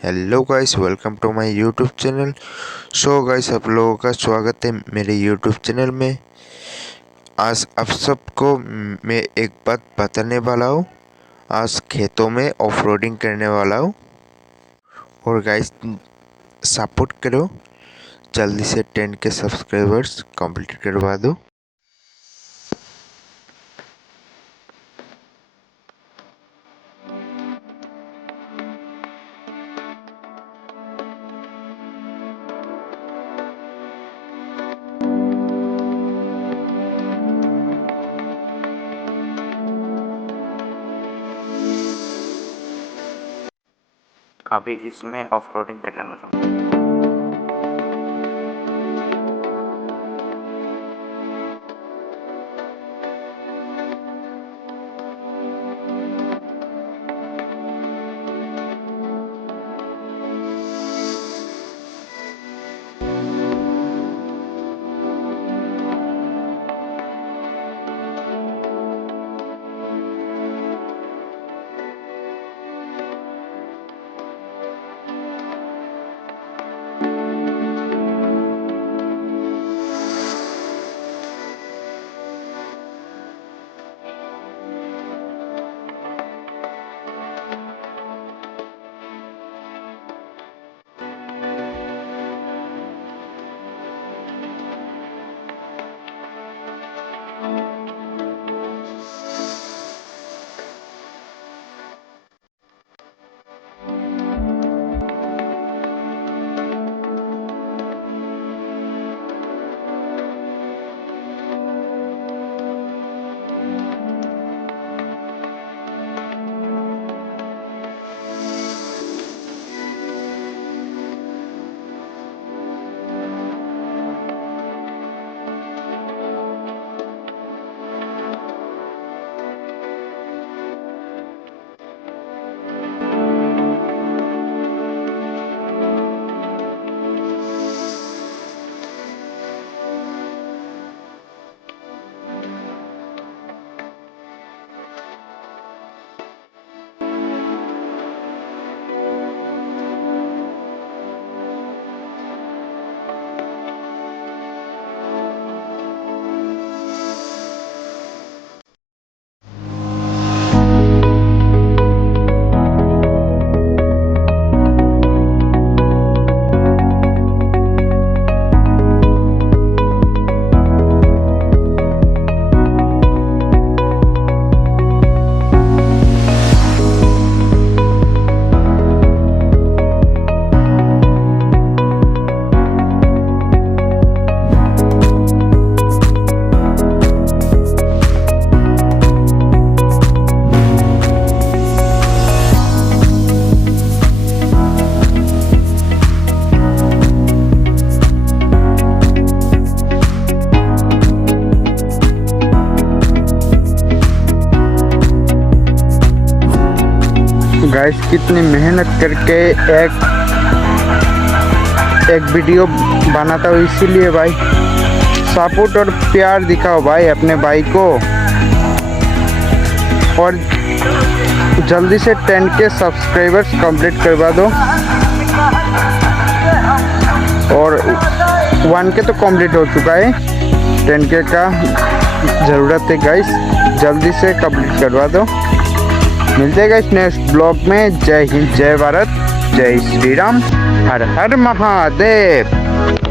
Hello guys, welcome to my YouTube channel. So guys, आप लोगों का स्वागत है मेरे यूट्यूब चैनल में। आज आप सबको मैं एक बात बताने वाला हूँ। आज खेतों में ऑफ रोडिंग करने वाला हूँ और गाइस सपोर्ट करो, जल्दी से 10 के सब्सक्राइबर्स कंप्लीट करवा दो। अभी इसमें ऑफ रोडिंग करने वाला हूँ। गाइस कितनी मेहनत करके एक वीडियो बनाता हूँ, इसीलिए भाई सपोर्ट और प्यार दिखाओ भाई अपने भाई को। और जल्दी से 10 के सब्सक्राइबर्स कंप्लीट करवा दो। और 1 के तो कंप्लीट हो चुका है, 10 के का ज़रूरत है गाइस, जल्दी से कंप्लीट करवा दो। मिलते हैं गाइस नेक्स्ट ब्लॉग में। जय हिंद, जय भारत, जय श्री राम, हर हर महादेव।